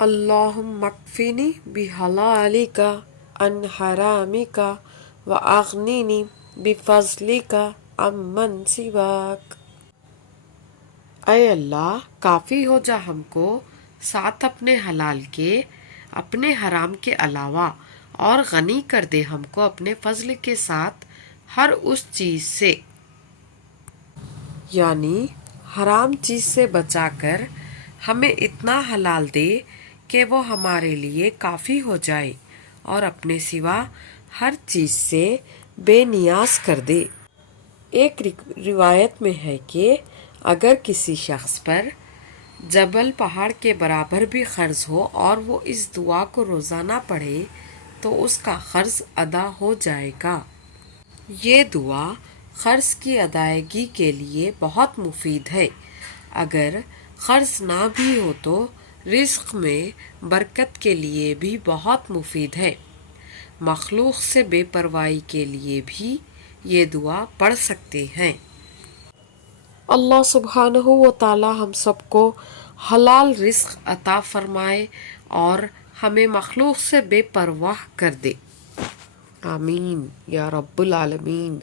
اللہم اکفنی بحلالک عن حرامک واغننی بفضلک عمن سواک۔ اے اللہ کافی ہو جا ہم کو ساتھ اپنے حلال کے اپنے حرام کے علاوہ، اور غنی کر دے ہم کو اپنے فضل کے ساتھ ہر اس چیز سے، یعنی حرام چیز سے بچا کر ہمیں اتنا حلال دے کہ وہ ہمارے لیے کافی ہو جائے، اور اپنے سوا ہر چیز سے بے نیاز کر دے۔ ایک روایت میں ہے کہ اگر کسی شخص پر جبل پہاڑ کے برابر بھی قرض ہو اور وہ اس دعا کو روزانہ پڑھے تو اس کا قرض ادا ہو جائے گا۔ یہ دعا قرض کی ادائیگی کے لیے بہت مفید ہے۔ اگر قرض نہ بھی ہو تو رزق میں برکت کے لیے بھی بہت مفید ہے۔ مخلوق سے بے پرواہی کے لیے بھی یہ دعا پڑھ سکتے ہیں۔ اللہ سبحانہ و تعالی ہم سب کو حلال رزق عطا فرمائے اور ہمیں مخلوق سے بے پرواہ کر دے۔ آمین یا رب العالمین۔